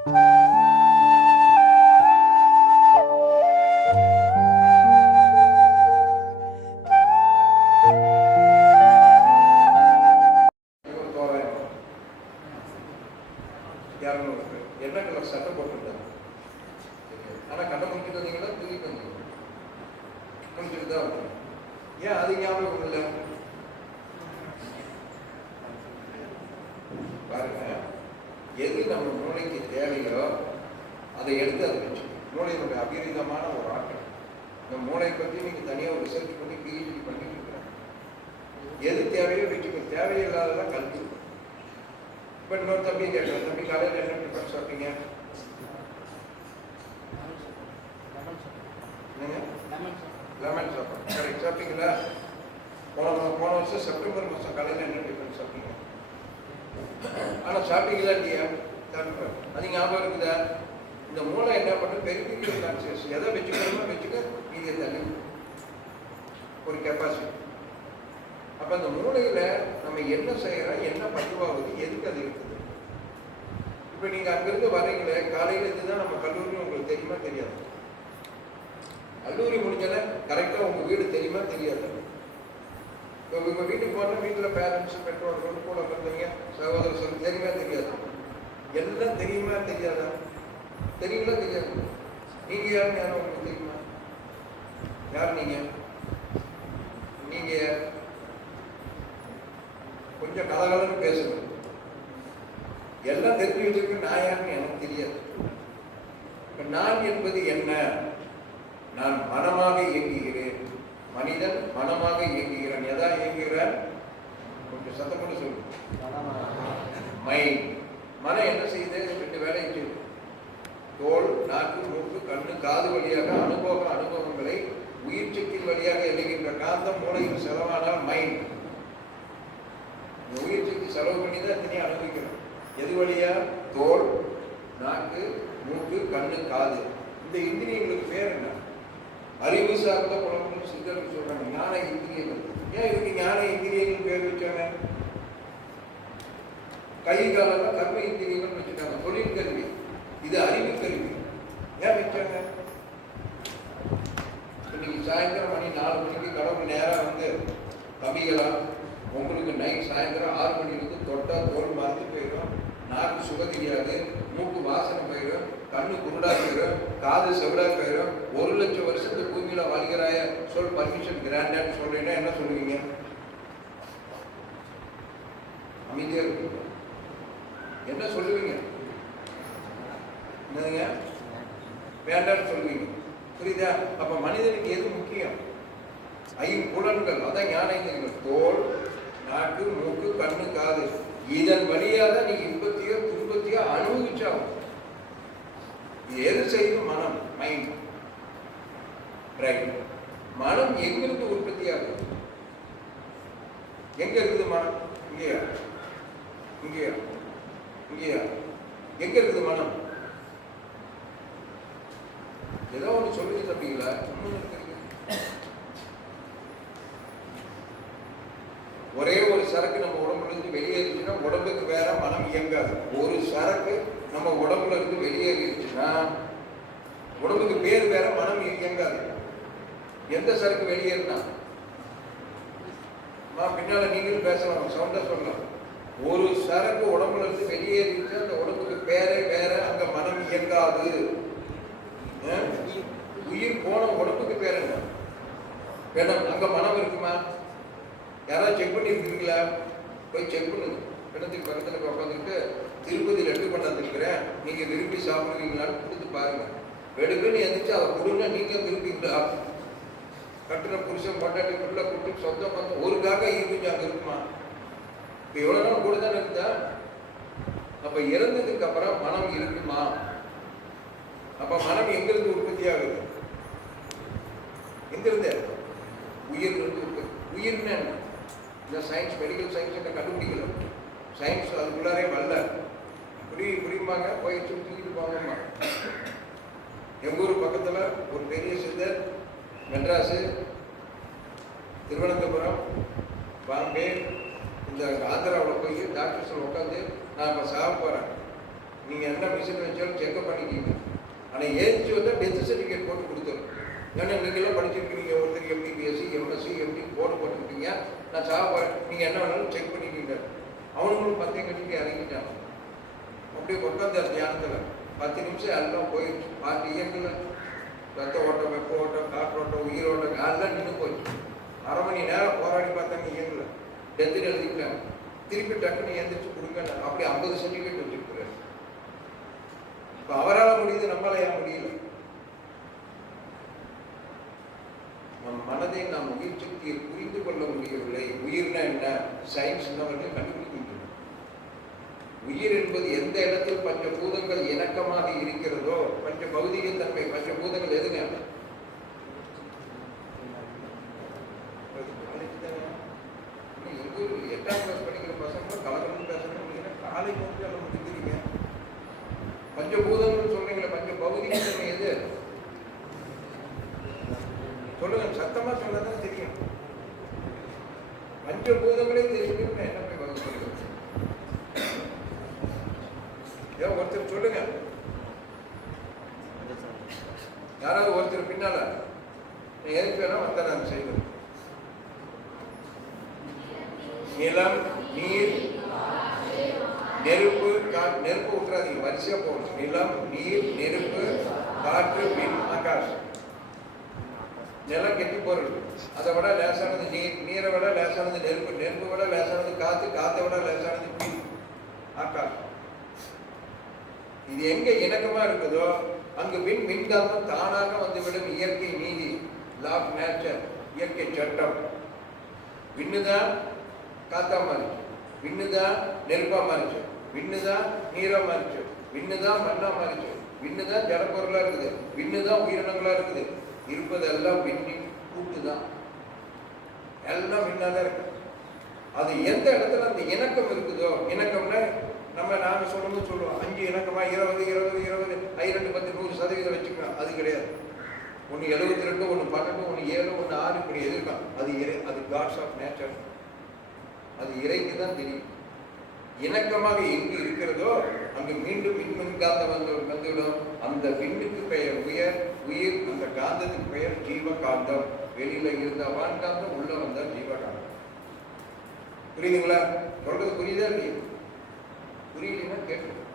என்ன கலர் சட்டை போட்டுருந்தாங்க. ஆனால் கண்ணை முடிச்சுட்டு வந்தீங்கன்னா தூக்கிட்டு வந்தீங்க, முடிச்சுட்டு தான் வந்தீங்க. ஏன் அது ஞாபகம் இல்லை? பாருங்க, எது நம்ம மூளைக்கு தேவையோ அதை எடுத்து அதை வச்சு மூளையினுடைய அபரிதமான ஒரு ஆட்டம். இந்த மூளை பற்றி நீங்கள் தனியாக ஒரு ரிசர்ச் பண்ணி பிஹெச்டி பண்ணிட்டு இருக்கிறாங்க. எது தேவையோ வச்சுக்கோ, தேவையில்லாததான் கல்வி. இப்போ இன்னொரு தம்பி கேட்குறேன், தம்பி காலையில் என்ன டிஃபன் சாப்பிட்டீங்க? லெமன் சாப்பிட்றோம். கரெக்ட், சாப்பிட்டீங்களா? போன வருஷம் செப்டம்பர் மாதம் காலையில் என்ன டிஃபன் சாப்பிட்டீங்க? ஆனால் சாப்பிட்டீங்களா இல்லையா? சாப்பிட்றேன். அது ஞாபகம் இருக்குதா? இந்த மூளை என்ன பண்ணும்? பெரிஃபெரல் கான்சியஸ் எதை வச்சுக்கணுமோ வச்சுக்க, இதை தள்ளி ஒரு கெப்பாசிட்டி. அப்போ அந்த மூளையில் நம்ம என்ன செய்கிறோம், என்ன பதிவாகுது, எதுக்கு அது இருக்குது? இப்போ நீங்கள் அங்கேருந்து வரீங்களே, காலையில் இதுதான் நம்ம கல்லூரி, உங்களுக்கு தெரியுமா தெரியாது? கல்லூரி முடிஞ்சல கரெக்டாக உங்கள் வீடு தெரியுமா தெரியாது? இப்போ உங்கள் வீட்டுக்கு போனால் வீட்டில் பேரண்ட்ஸ், பெற்றோர்கள், கூட பிறந்தவங்க, சகோதரர்கள் தெரியுமா தெரியாது? எல்லாம் தெரியுமா தெரியாதா? தெரியுங்களா தெரியாது? நீங்கள் யாருன்னு யாரும் உங்களுக்கு தெரியுமா? யார் நீங்கள்? நீங்கள் கொஞ்சம் கலகலன்னு பேசணும். எல்லாம் தெரிஞ்சு வச்சிருக்க நான் யாருன்னு எனக்கு தெரியாது. நான் என்பது என்ன? நான் மனமாக இயங்குகிறேன். மனிதன் மனமாக இயங்குகிறான். எதா இயங்குகிறான்? கொஞ்சம் சத்தம் பண்ணி சொல்லு. மைண்ட். மனம் என்ன செய்யுது? 2 வேலையை செய்யுது. தோல், நாக்கு, மூக்கு, கண்ணு, காது வழியாக அனுபவங்களை உயிர் சக்தியின் வழியாக எழுகின்ற காந்தம் மூளையில் செலவானால் மைண்ட். உயிர் சக்தி செலவு பண்ணி தான் தனியாக அனுபவிக்கிறோம். எது வழியா? தோல், நாக்கு, மூக்கு, கண்ணு, காது. இந்த இந்திரியங்களுக்கு பேர் என்ன? அறிவு சார்ந்த குழம்புன்னு சித்தர்கள் சொல்றாங்க, ஞான இந்திரியங்கள். ஏன் இதுக்கு ஞான இந்திரியங்கள் பேர் வச்சாங்க? கை காலெல்லாம் கர்ம இந்திரியங்கள் வச்சுட்டாங்க. தொழில் கல்வி, இது அறிவு கல்வி. ஏன் வச்சாங்க? இன்னைக்கு சாயந்தரம் மணி 4 மணிக்கு கடவுள் நேரம் வந்து, தம்பிகளா உங்களுக்கு நைட் சாயந்தரம் 6 மணிக்கு தொட்டா தோல் மறந்து போயிடும், நாக்கு சுக தெரியாது, மூக்கு வாசனை போயிடும், கண்ணு குருடா போயிடும், காது செவிடா போயிடும். 1 லட்சம் வருஷத்துக்கு பூமியில வாழ்கிறாய சொல், பர்மிஷன் கிராண்டான்னு சொல்றீங்கன்னா என்ன சொல்லுவீங்க? அமைதியா இருக்கு. என்ன சொல்லுவீங்க? என்னதுங்க? வேண்டான்னு சொல்லுவீங்க. புரியுதா? அப்ப மனிதனுக்கு எது முக்கியம்? 5 புலன்கள். அதான் ஞான இந்திரியங்கள். தோல், நாக்கு, மூக்கு, கண்ணு, காது. இதன் வழியாக நீ இன்பத்தையோ துன்பத்தையோ அனுபவிச்சாகும். எது செய்யும்? மனம், மைண்ட், ரைட். மனம் எங்கிருந்து உற்பத்தி ஆகுது? எங்க இருக்குது மனம்? இங்கேயா? இங்கேயா? இங்கேயா? எங்க இருக்குது மனம்? ஏதோ ஒன்று சொல்லுங்க தம்பிங்களா. ஒரே ஒரு சரக்கு நம்ம உடம்புல இருந்து வெளியேறிச்சுன்னா உடம்புக்கு வேற, மனம் இயங்காது. ஒரு சரக்கு நம்ம உடம்புல இருந்து வெளியேறிச்சுன்னா உடம்புக்கு பேர் வேற, மனம் இயங்காது. எந்த சரக்கு வெளியேறினா பின்னால நீங்களும் பேசலாம், சவுண்டா சொல்லலாம். ஒரு சரக்கு உடம்புல இருந்து வெளியேறிச்சு, அந்த உடம்புக்கு பேரே வேற, அங்க மனம் இயங்காது. உயிர் போன உடம்புக்கு பேர் என்ன? வேணும். அங்க மனம் இருக்குமா? யாராவது செக் பண்ணி இருக்கீங்களா? போய் செக் பண்ணுங்க. பிணத்துக்கு பக்கத்தில் உட்காந்துக்கிட்டு திருப்பதி லட்டு பண்ணாந்துருக்கிறேன், நீங்க விரும்பி சாப்பிடுவீங்களான்னு கொடுத்து பாருங்க. வெடுக்குன்னு எந்திரிச்சு அதை கொடுங்க, நீங்க விரும்பீங்களா? கட்டுற புருஷன் பொண்டாட்டி உள்ள கூட்டு சொந்தம் பந்தம் ஒருக்காக ஈர்ப்பிஞ்சு அங்கே இருக்குமா? இப்போ எவ்வளோ நாள் கூட தானே இருந்தா? அப்ப இறந்ததுக்கு அப்புறம் மனம் இருக்குமா? அப்ப மனம் எங்கிருந்து உற்பத்தி ஆகுது? எங்கிருந்து? உயிர்ந்து உற்பத்தி. உயிர்னு என்ன? இந்த சயின்ஸ், மெடிக்கல் சயின்ஸ் என்ன கண்டுபிடிக்கல. சயின்ஸ் அதுக்குள்ளாரே வரல. புரியுமாங்க? போய் தூக்கிட்டு போங்கம்மா. எங்கள் ஊர் பக்கத்தில் ஒரு பெரிய சித்தர், மெட்ராஸு, திருவனந்தபுரம், பாம்பே, இந்த ஆந்திராவில் போய் டாக்டர்ஸில் உட்காந்து நான் இப்போ சாக போகிறேன், நீங்கள் என்ன மிஷின் வச்சாலும் செக்அப் பண்ணிக்கிங்க. ஆனால் ஏஜ் வந்தால் டெத் சர்டிஃபிகேட் போட்டு கொடுத்துரும். ஏன்னா நீங்களாம் படிச்சிருக்கீங்க, ஒருத்தர் எம்பிபிஎஸ்சி எம்எஸ்சி எப்படி போட்டுருக்கீங்க. நான் சாப்பாடு நீங்கள் என்ன வேணாலும் செக் பண்ணிக்கிங்க. அவனுங்களும் 10 கட்டிக்கு இறங்கிட்டாங்க. அப்படியே உட்காந்து தியானத்தில் 10 நிமிஷம் எல்லாம் போயிடுச்சு. பாட்டு இயங்கல, ரத்த ஓட்டம், வெப்ப ஓட்டம், காற்றோட்டம், உயிரோட்டம் எல்லாம் நின்று போச்சு. அரை மணி நேரம் போராடி பார்த்தாங்க, இயங்கல. டெத்துன்னு எழுதிக்கிட்டாங்க. திருப்பி டக்குன்னு எழுந்திரிச்சு கொடுங்க. அப்படி 50 சர்டிஃபிகேட் வச்சுருக்கிறார். இப்போ அவரால் முடியுது, நம்மளால ஏன் முடியல? நம் மனதை நாம் உயிர் சக்தியை புரிந்து கொள்ள முடியவில்லை. உயிர்னா என்ன? சயின்ஸ் இன்னவர்கள் கண்டுபிடிக்கின்றனர். உயிர் என்பது எந்த இடத்தில் பஞ்சபூதங்கள் இணக்கமாக இருக்கிறதோ, பஞ்ச பௌதிக தன்மை, பஞ்சபூதங்கள் எதுங்க? எங்க 8ஆம் கிளாஸ் படிக்கிற பசங்க கலகலன்னு பேசணும். காலை நோக்கி எல்லாம் முடிக்கிறீங்க. பஞ்சபூதங்கள் சொல்றீங்களே, பஞ்ச பௌதிக தன்மை எது சொல்லுங்க, சத்தமா சொன்னதான் தெரியும். பஞ்சபூதங்களே தெரியும். என்ன போய் வகுப்பு ஏன் ஒருத்தர் சொல்லுங்க, யாராவது ஒருத்தர் பின்னால எதுக்கு வேணா வந்த நான் செய்வது. நிலம், நீர், நெருப்பு, நெருப்பு விட்டுறாதீங்க, வரிசையா போகணும். நிலம், நீர், நெருப்பு, காற்று, மின், ஆகாசம். நிலம் கெட்டி பொருள், அதை விட லேசானது நீர், நீரை விட லேசானது நெருப்பு, நெருப்பு விட லேசானது காத்து, காத்தை விட லேசானது மின், ஆகாசம். இது எங்க இணக்கமா இருக்குதோ அங்கு மின்காந்தம் தானாக வந்துவிடும். இயற்கை நீதி, லா ஆஃப் நேச்சர், இயற்கை சட்டம். விண்ணுதான் காத்தா மாறிச்சு, விண்ணுதான் நெருப்பா மாறிச்சு, விண்ணுதான் நீரா மாறிச்சு, விண்ணுதான் மண்ணா மாறிச்சு, விண்ணுதான் ஜலப்பொருளா இருக்குது, விண்ணுதான் உயிரினங்களா இருக்குது. இருப்பதெல்லாம் விண்ணின் கூட்டு தான். எல்லாம் விண்ணாதான் இருக்கு. அது எந்த இடத்துல அந்த இணக்கம் இருக்குதோ, இணக்கம்னா நாங்க சொல்லணும்னு சொல்லுவோம். 5 இணக்கமா 20 20 20 2 10 100% வச்சுக்கலாம். அது கிடையாது. ஒன்று 72, ஒன்று 12, ஒன்று 7, ஒன்று 6 இப்படி எதிர்க்கான். அது காட்ஸ் ஆஃப் நேச்சர். அது இறைக்கு தான் தெரியும். இணக்கமாக எங்கு இருக்கிறதோ அங்கு மீண்டும் மின்காந்தம் வந்துவிடும். அந்த விண்ணுக்கு பெயர் உயிர், அந்த காந்தத்துக்கு பெயர் ஜீவகாந்தம். வெளியில இருந்த வான்காந்தம், உள்ள வந்த ஜீவகாந்தம். புரியுதுங்களா? சொல்றது புரியுதா இல்லையா? புரியலன்னா கேட்கணும்.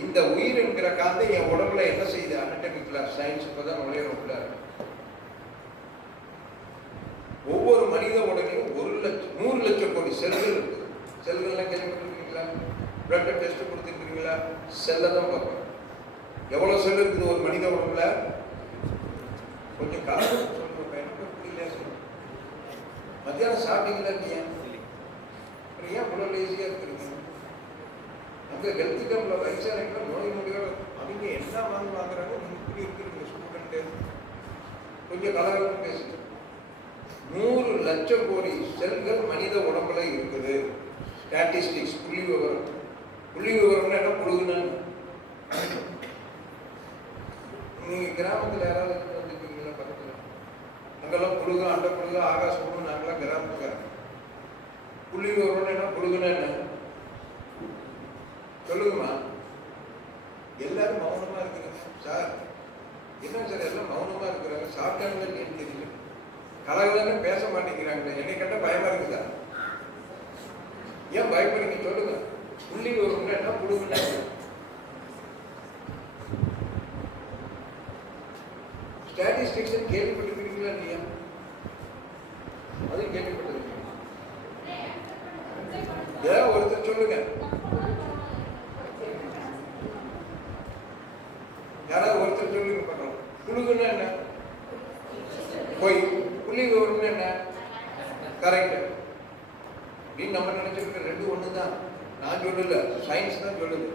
இந்த உயிர் என்கிற காந்தம் என் உடம்புல என்ன செய்யுது? அனட்டமிக்கலா சயின்ஸ் இப்பதான் நுழையிறோம்ல. ஒவ்வொரு மனித உடலையும் 100 லட்சம் கோடி செல்கள் இருக்குது. செல்கள்லாம் கேள்விப்பட்டிருக்கீங்களா? பிளட் டெஸ்ட் கொடுத்துருக்கீங்களா? செல்லை தான் பார்க்கணும். எவ்வளவு செல் இருக்குது ஒரு மனித உடம்புல? கொஞ்சம் காரணம் சொல்லுங்க. எனக்கு புரியல. மத்தியானம் சாப்பிட்டீங்களா இல்லையா? ஏன் இவ்வளோ லேசியா இருக்கிறீங்க? அங்கே ஹெல்த் கேம்பில் வயசானீங்கன்னா நோய் நொடியோட அவங்க என்ன வாங்குறாங்க, நீங்கள் இப்படி இருக்கிறீங்க ஸ்டூடெண்ட்டு. கொஞ்சம் கலகலன்னு பேசுங்க. 100 லட்சம் கோடி செல்கள் மனித உடம்புல இருக்குது. ஸ்டாட்டிஸ்டிக்ஸ், புள்ளி விவரம். புள்ளி விவரம்னா என்ன? புழுகுன்னு. நீங்கள் கிராமத்தில் யாராவது வந்துருக்கீங்களா? பக்கத்தில் அங்கெல்லாம் புழுகு, அண்டை புழுகு, ஆகாச புழுகு. நாங்களாம் கிராமத்துக்காரங்க. புள்ளி விவரம்னா என்ன? புழுகுன்னா என்ன சொல்லுங்கம்மா. எல்லாரும் மௌனமா இருக்கிறாங்க. சார் என்ன சார் எல்லாம் மௌனமா இருக்கிறாங்க? சாப்பிட்டாங்களே தெரியல. கலகலன்னு பேச மாட்டேங்கிறாங்க. என்னை கேட்டால் பயமா இருக்குதா? ஏன் பயப்படுறீங்க சொல்லுங்க. புள்ளி விவரம்னா என்ன? புழுகுன்னா ஸ்டாட்டிஸ்டிக்ஸ் கேள்விப்பட்டிருக்கீங்களா இல்லையா? அதுவும் கேள்விப்பட்டிருக்கீங்க. ஏன் ஒருத்தர் சொல்லுங்க. யாராவது ஒருத்தர் சொல்லுங்க பார்க்கலாம். புழுகுன்னா என்ன? பொய். புள்ளி விவரம்னு என்ன? கரெக்ட். அப்படின்னு நம்ம நினைச்சிருக்க 2 ஒன்று தான். நான் சொல்லல, சயின்ஸ் தான் சொல்லுது.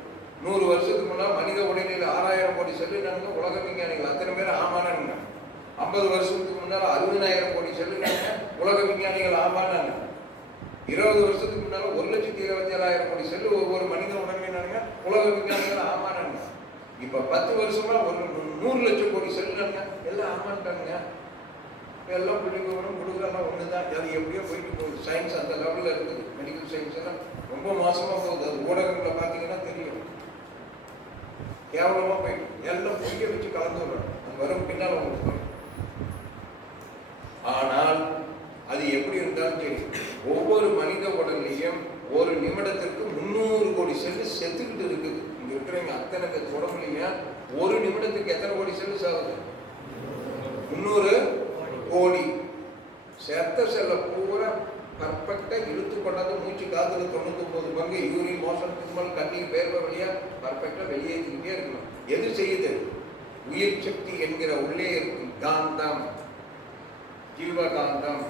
100 வருஷத்துக்கு முன்னால் மனித உடலில் 6000 கோடி செல்லுனாங்க உலக விஞ்ஞானிகள். அத்தனை பேர் ஆமானாங்க. 50 வருஷத்துக்கு முன்னால் 60000 கோடி செல்லுனாங்க உலக விஞ்ஞானிகள் ஆமானாங்க. 20 வருஷத்துக்கு முன்னால் 1,27,000 கோடி செல்லு ஒவ்வொரு மனித உடலினாங்க உலக விஞ்ஞானிகள் ஆமானாங்க. இப்போ 10 வருஷமா 100 லட்சம் கோடி செல்லுனாங்க எல்லாம் ஆமான்ட்டாங்க. எல்லாம் புள்ளி விவரம் கொடுக்குறலாம் ஒன்று தான். அது எப்படியோ போயிட்டு போகுது. சயின்ஸ் அந்த லெவலில் இருக்குது. மெடிக்கல் சயின்ஸ் எல்லாம் ரொம்ப மோசமாக போகுது. அது ஊடகங்களை பார்த்தீங்கன்னா தெரியும். கேவலமாக போயிட்டு எல்லாம் பொய்ய வச்சு கலந்து விடுறோம். அது வரும் பின்னால் உங்களுக்கு சொல்றேன். ஆனால் அது எப்படி இருந்தாலும் சரி, ஒவ்வொரு மனித உடல்லையும் ஒரு நிமிடத்திற்கு 300 கோடி செல்லு செத்துக்கிட்டு இருக்குது. இங்க இருக்கிறவங்க அத்தனை பேர் உடம்புலையும் ஒரு நிமிடத்துக்கு எத்தனை கோடி செல்லு சாகுது? 300 கோடி. செத்த செல்ல பூரா பர்ஃபெக்டா இழுத்து கொண்டாந்து மூச்சு காத்துல 99 பங்கு யூரின், மோஷன், தும்மல், கண்ணீர், வேர்வை வழியா பர்ஃபெக்டா வெளியேற்றிக்கிட்டே இருக்கணும். எது செய்யுது? உயிர் சக்தி என்கிற உள்ளே இருக்கும் காந்தம், ஜீவகாந்தம்.